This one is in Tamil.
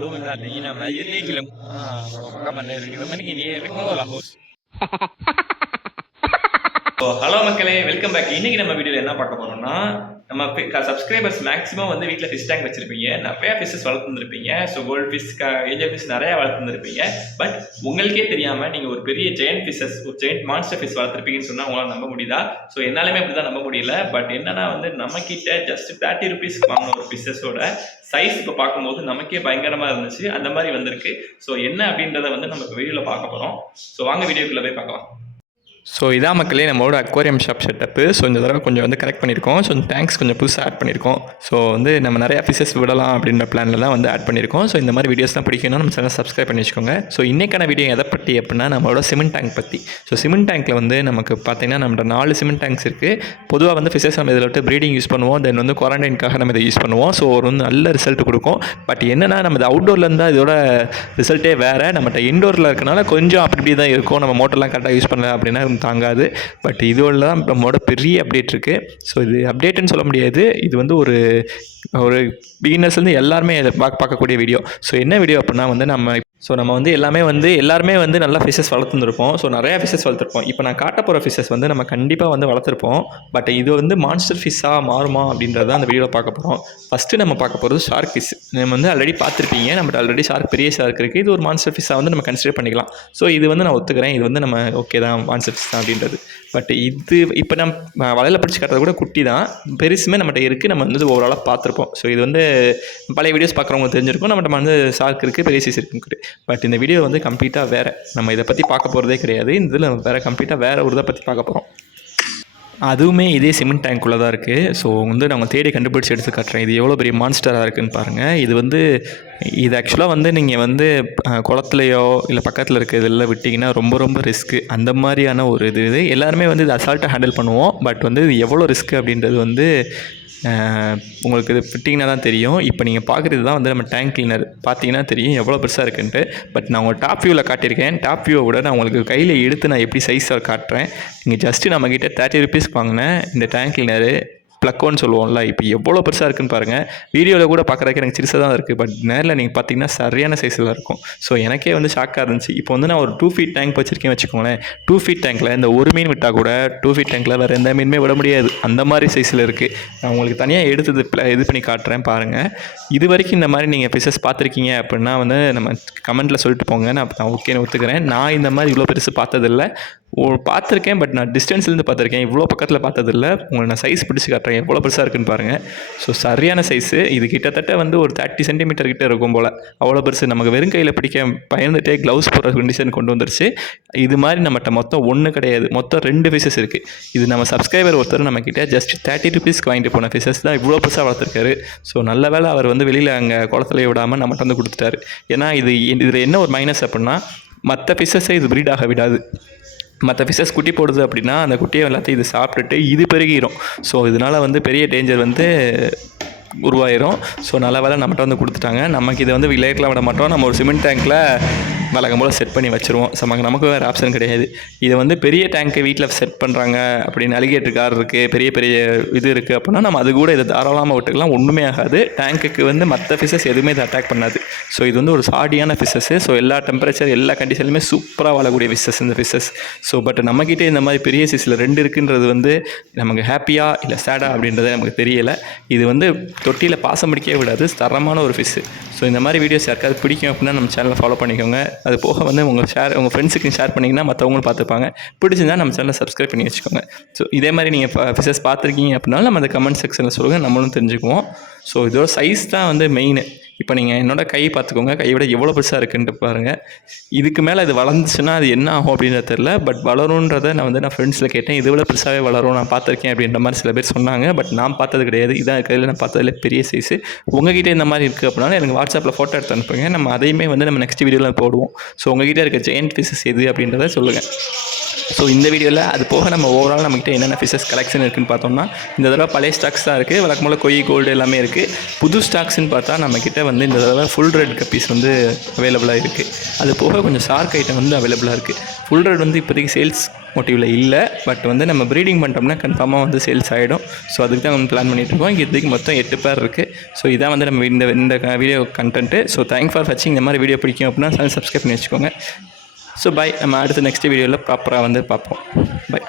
lumen la leñina mayor de Nikilum. Ah, como acá manera, que me manigné, recuerdo la voz. Hello மக்களே வெல்கம் பேக் இன்னைக்கு நம்ம வீடியோவில் என்ன பார்க்க போறோம்னா நம்ம சப்ஸ்கிரைபர்ஸ் மேக்ஸிமம் வந்து வீட்டில் ஃபிஷ் டேங்க் வச்சிருப்பீங்க. நிறைய fishes வளர்த்துருப்பீங்க so gold fish angel fish நிறைய வளர்த்துருப்பீங்க பட் உங்களுக்கே தெரியாமல் நீங்கள் ஒரு பெரிய ஜெயண்ட் ஃபிஷஸ் ஒரு ஜெயண்ட் மான்ஸ்டர் ஃபிஷ் வளர்த்துருப்பீங்கன்னு சொன்னால் உங்களால் நம்ப முடியுதா? ஸோ என்னாலுமே அப்படி தான் நம்ப முடியல. பட் என்னன்னா வந்து நம்ம கிட்ட ஜஸ்ட் தேர்ட்டி ருபீஸ்க்கு வாங்கின ஒரு ஃபிஷஸோட சைஸ் இப்போ பார்க்கும்போது நமக்கே பயங்கரமாக இருந்துச்சு. அந்த மாதிரி வந்திருக்கு. ஸோ என்ன அப்படின்றத வந்து நம்ம வீடியோவில் பார்க்க போகிறோம் ஸோ வாங்க வீடியோக்குள்ளே போய் பார்க்கலாம். ஸோ இதான் மக்களே நம்மளோட அக்வாரியம் ஷாப் செட்டப்பு ஸோ இந்த தடவை கொஞ்சம் வந்து கரெக்ட் பண்ணியிருக்கோம். ஸோ டேங்க்ஸ் கொஞ்சம் புதுசாக ஆட் பண்ணியிருக்கோம். ஸோ வந்து நம்ம நிறையா ஃபிஷஸ் விடலாம் அப்படின்ற பிளானில் தான் வந்து ஆட் பண்ணியிருக்கோம். ஸோ இந்த மாதிரி வீடியோஸ்லாம் பிடிக்கணும்னா நம்ம சேனல் சப்ஸ்கிரைப் பண்ணி வச்சுக்கோங்க. ஸோ இன்றைக்கான வீடியோ எதை பற்றி அப்படின்னா நம்மளோட சிமெண்ட் டேங்க் பற்றி ஸோ சிமெண்ட் டேங்க்கில் வந்து நமக்கு பார்த்திங்கன்னா நம்மளோட நாலு சிமெண்ட் டேங்க்ஸ் இருக்குது பொதுவாக வந்து ஃபிஷஸ் நம்ம இதில் விட்டு ப்ரீடிங் யூஸ் பண்ணுவோம். தென் வந்து குவாரண்டைனுக்காக நம்ம இதை யூஸ் பண்ணுவோம். ஸோ ஒரு வந்து நல்ல ரிசல்ட் கொடுக்கும். பட் என்னென்னா நம்ம இது அவுட்டோரில் இருந்தால் இதோட ரிசல்ட்டே வேறு. நம்மகிட்ட இன்டோரில் இருக்கனால கொஞ்சம் அப்படி இப்படி தான் இருக்கும். நம்ம மோட்டர்லாம் கரெக்டாக யூஸ் பண்ணல அப்படின்னா தாங்காது. பட் இதோட தான் நம்மளோட பெரிய அப்டேட் இருக்குது ஸோ இது அப்டேட்டுன்னு சொல்ல முடியாது. இது வந்து ஒரு ஒரு பிகினர்ஸ்லேருந்து எல்லாருமே பார்க்க பார்க்கக்கூடிய வீடியோ ஸோ என்ன வீடியோ அப்படின்னா வந்து நம்ம ஸோ நம்ம வந்து எல்லாமே வந்து எல்லாருமே வந்து நல்லா ஃபிஷஸ் வளர்த்துருப்போம் ஸோ நிறையா ஃபிஷஸ் வளர்த்துருப்போம். இப்போ நான் காட்ட போகிற ஃபிஷஸ் வந்து நம்ம கண்டிப்பாக வந்து வளர்த்துருப்போம். பட் இது வந்து மான்ஸ்டர் ஃபிஷ்ஷாக மாறுமா அப்படின்றத அந்த வீடியோவில் பார்க்க போகிறோம் ஃபஸ்ட்டு நம்ம பார்க்க போகிறது ஷார்க் ஃபிஷ் நம்ம வந்து ஆல்ரெடி பார்த்துருப்பீங்க. நம்மகிட்ட ஆல்ரெடி ஷார்க் பெரிய ஷார்க் இருக்குது இது ஒரு மான்ஸ்டர் ஃபிஷ்ஷாக வந்து நம்ம கன்சிடர் பண்ணிக்கலாம். ஸோ இது வந்து நான் ஒத்துக்கிறேன். இது வந்து நம்ம ஓகே தான் மான்ஸ்டர் ஃபிஷ் தான் அப்படின்றது. பட் இது இப்போ நம்ம வலையில் பிடிச்சி காட்டுறது கூட குட்டி தான். பெருசுமே நம்மகிட்ட இருக்குது நம்ம வந்து ஓவராலாக பார்த்துருப்போம். ஸோ இது வந்து பழைய வீடியோஸ் பார்க்குறவங்க தெரிஞ்சிருக்கும். நம்மகிட்ட வந்து ஷார்க் இருக்குது பெரிய சீஸ் இருக்குன்னு பட் இந்த வீடியோ வந்து கம்ப்ளீட்டாக வேறு. நம்ம இதை பற்றி பார்க்க போகிறதே கிடையாது. இந்த இதில் வேறு கம்ப்ளீட்டாக வேறு ஒரு இதை பற்றி பார்க்க போகிறோம் அதுவுமே இதே சிமெண்ட் டேங்க்குள்ளே தான் இருக்குது ஸோ வந்து நம்ம தேடி கண்டுபிடிச்சி எடுத்து காட்டுறேன். இது எவ்வளோ பெரிய மான்ஸ்டராக இருக்குன்னு பாருங்கள் இது வந்து இது ஆக்சுவலாக வந்து நீங்கள் வந்து குளத்துலையோ இல்லை பக்கத்தில் இருக்க இதெல்லாம் விட்டிங்கன்னா ரொம்ப ரொம்ப ரிஸ்க்கு அந்த மாதிரியான ஒரு இது. இது எல்லாருமே வந்து இது அசால்ட்டாக ஹேண்டில் பண்ணுவோம். பட் வந்து இது எவ்வளோ ரிஸ்க்கு அப்படின்றது வந்து உங்களுக்கு இது ஃபிட்டிங்னா தான் தெரியும். இப்போ நீங்கள் பார்க்குறது தான் வந்து நம்ம டேங்க் கிளீனர் பார்த்தீங்கன்னா தெரியும் எவ்வளோ பெருசாக இருக்குன்ட்டு. பட் நான் உங்கள் டாப் வியூவில் காட்டியிருக்கேன். டாப் வியூவை விட நான் உங்களுக்கு கையில் எடுத்து நான் எப்படி சைஸாக காட்டுறேன். நீங்கள் ஜஸ்ட்டு நம்மக்கிட்ட தேர்ட்டி ருபீஸ் வாங்கினேன் இந்த டேங்க் கிளீனரு ப்ளக்கோன்னு சொல்லுவோம்ல இப்போ எவ்வளோ பெருசாக இருக்குன்னு பாருங்கள் வீடியோவில் கூட பார்க்குறதுக்கு எனக்கு சிறுசாக தான் இருக்குது பட் நேரில் நீங்கள் பார்த்தீங்கன்னா சரியான சைஸில் இருக்கும். ஸோ எனக்கே வந்து ஷாக்காக இருந்துச்சு. இப்போ வந்து நான் ஒரு டூ ஃபீட் டேங்க் வச்சுருக்கேன் வச்சுக்கோங்களேன். டூ ஃபீட் டேங்க்கில் இந்த ஒரு மீன் விட்டால் கூட டூ ஃபீட் டேங்க்கில் வேறு எந்த மீனுமே விட முடியாது. அந்த மாதிரி சைஸில் இருக்குது நான் உங்களுக்கு தனியாக எடுத்து இது இது பண்ணி காட்டுறேன் பாருங்கள் இது வரைக்கும் இந்த மாதிரி நீங்கள் பிசஸ் பார்த்துருக்கீங்க அப்படின்னா வந்து நம்ம கமெண்ட்டில் சொல்லிட்டு போங்க. நான் நான் ஓகேன்னு ஒத்துக்கிறேன். நான் இந்த மாதிரி இவ்வளோ பெருசு பார்த்ததில்ல. பார்த்துருக்கேன் பட் நான் டிஸ்டன்ஸ்லேருந்து பார்த்துருக்கேன். இவ்வளோ பக்கத்தில் பார்த்ததில்ல. உங்களை நான் சைஸ் பிடிச்சி காட்டுறேன். எவ்வளோ பெருசாக இருக்குன்னு பாருங்கள் ஸோ சரியான சைஸு இது கிட்டத்தட்ட வந்து ஒரு தேர்ட்டி சென்டிமீட்டர் கிட்டே இருக்கும் போல். அவ்வளோ பெருசு. நமக்கு வெறும் கையில் பிடிக்க பயந்துட்டே க்ளவுஸ் போடுற கண்டிஷன் கொண்டு வந்துருச்சு. இது மாதிரி நம்மகிட்ட மொத்தம் ஒன்று கிடையாது. மொத்தம் ரெண்டு ஃபீஸஸ் இருக்குது இது நம்ம சப்ஸ்கிரைபர் ஒருத்தர் நம்ம கிட்ட ஜஸ்ட் தேர்ட்டி ருபீஸ்க்கு வாங்கிட்டு போன ஃபீஸஸ் தான் இவ்வளோ பெருசாக வளர்த்துருக்காரு. ஸோ நல்ல வேளை அவர் வந்து வெளியில் அங்கே குளத்துல விடாமல் நம்மகிட்ட வந்து கொடுத்துட்டாரு. ஏன்னா இது இதில் என்ன ஒரு மைனஸ் அப்படின்னா மற்ற ஃபிஷஸை இது ப்ரீட் ஆக விடாது. மற்ற ஃபிஷஸ் குட்டி போடுது அப்படின்னா அந்த குட்டியை எல்லாத்தையும் இது சாப்பிட்டுட்டு இது பெருகிடும் ஸோ இதனால் வந்து பெரிய டேஞ்சர் வந்து உருவாயிரும். ஸோ நல்ல வேலை நம்மகிட்ட வந்து கொடுத்துட்டாங்க. நமக்கு இதை வந்து விளையாட்டில் விட மாட்டோம். நம்ம ஒரு சிமெண்ட் டேங்க்கில் வழக்கம் போல் செட் பண்ணி வச்சுருவோம். ஸோ நமக்கு நமக்கு வேறு ஆப்ஷன் கிடையாது. இதை வந்து பெரிய டேங்க்கை வீட்டில் செட் பண்ணுறாங்க அப்படின்னு அலிகேட்டர் கார் இருக்குது பெரிய பெரிய இது இருக்குது அப்படின்னா நம்ம அது கூட இதை தாராளமாக விட்டுக்கலாம். ஒன்றுமே ஆகாது. டேங்க்குக்கு வந்து மற்ற ஃபிஷஸ் எதுவுமே இதை அட்டாக் பண்ணாது. ஸோ இது வந்து ஒரு சாடியான ஃபிஷஸ்ஸு ஸோ எல்லா டெம்பரேச்சர் எல்லா கண்டிஷன்லையுமே சூப்பராக வாழக்கூடிய ஃபிஷஸ் இந்த ஃபிஷஸ் ஸோ பட் நம்மக்கிட்டே இந்த மாதிரி பெரிய சைஸில் ரெண்டு இருக்குன்றது வந்து நமக்கு ஹாப்பியாக இல்லை சேடாக அப்படின்றதே நமக்கு தெரியலை. இது வந்து தொட்டியில் பாசம் பிடிக்கவே விடாது தரமான ஒரு ஃபிஷ்ஷு ஸோ இந்த மாதிரி வீடியோஸ் யாருக்காவது பிடிக்கும் அப்படின்னா நம்ம சேனலை ஃபாலோ பண்ணிக்கோங்க. அது போக வந்து உங்கள் ஷேர் உங்கள் ஃப்ரெண்ட்ஸுக்கு ஷேர் பண்ணிங்கன்னா மற்றவங்களும் பார்த்துப்பாங்க. பிடிச்சிருந்தா நம்ம சேனலை சப்ஸ்கிரைப் பண்ணி வச்சுக்கோங்க. ஸோ இதே மாதிரி நீங்கள் ஃபிஷஸ் பார்த்துருக்கீங்க அப்படின்னாலும் நம்ம அந்த கமெண்ட் செக்ஷனில் சொல்லுங்கள் நம்மளும் தெரிஞ்சுக்குவோம். ஸோ இதோட சைஸ் தான் வந்து மெயின் இப்போ நீங்கள் என்னோட கை பார்த்துக்கோங்க. கையோட எவ்வளோ பெருசாக இருக்குன்ட்டு பாருங்கள் இதுக்கு மேலே இது வளர்ந்துச்சுன்னா அது என்ன ஆகும் அப்படின்றது தெரில பட் வளரும்ன்றதை நான் வந்து நான் ஃப்ரெண்ட்ஸில் கேட்டேன். இது விட பெருசாகவே வளரும். நான் பார்த்துருக்கேன் அப்படின்ற மாதிரி சில பேர் சொன்னாங்க. பட் நான் பார்த்தது கிடையாது. இதான் இருக்கிறதுல நான் பார்த்ததுல பெரிய சைஸு உங்ககிட்ட இந்த மாதிரி இருக்குது அப்படின்னா எனக்கு வாட்ஸ்அப்பில் ஃபோட்டோ எடுத்து அனுப்புங்க. நம்ம அதையுமே வந்து நம்ம நெக்ஸ்ட் வீடியோவில் போடுவோம். ஸோ உங்ககிட்ட இருக்க ஜெயண்ட் பீசஸ் எது அப்படின்றத சொல்லுங்கள் ஸோ இந்த வீடியோவில் அது போக நம்ம ஓவரால் நம்மகிட்ட என்னென்ன ஃபிஷஸ் கலெக்ஷன் இருக்குன்னு பார்த்தோம்னா இந்த தடவை பழைய ஸ்டாக்ஸ் தான் இருக்குது வழக்கம் போல் கொய் கோல்டு எல்லாமே இருக்குது புது ஸ்டாக்ஸ்னு பார்த்தா நம்மக்கிட்ட வந்து இந்த தடவை ஃபுல் ரெட் கப்பீஸ் வந்து அவைலபிளாக இருக்குது அது போக கொஞ்சம் ஷார்க் ஐட்டம் வந்து அவைலபிளாக இருக்குது ஃபுல் ரெட் வந்து இப்போதைக்கு சேல்ஸ் மோட்டிவில் இல்லை. பட் வந்து நம்ம ப்ரீடிங் பண்ணிட்டோம்னா கன்ஃபார்மாக வந்து சேல்ஸ் ஆகிடும் ஸோ அதுக்கு தான் நம்ம பிளான் பண்ணிட்டு இருக்கோம். இங்கே இதுக்கு மொத்தம் எட்டு பேர் இருக்குது ஸோ இதான் வந்து நம்ம இந்த இந்த video content so thank for வாட்சிங் இந்த மாதிரி வீடியோ பிடிக்கும் அப்படின்னா சப்ஸ்கிரைப் பண்ணி வச்சுக்கோங்க. ஸோ பை நம்ம அடுத்த நெக்ஸ்ட் வீடியோவில் ப்ராப்பராக வந்து பார்ப்போம். பை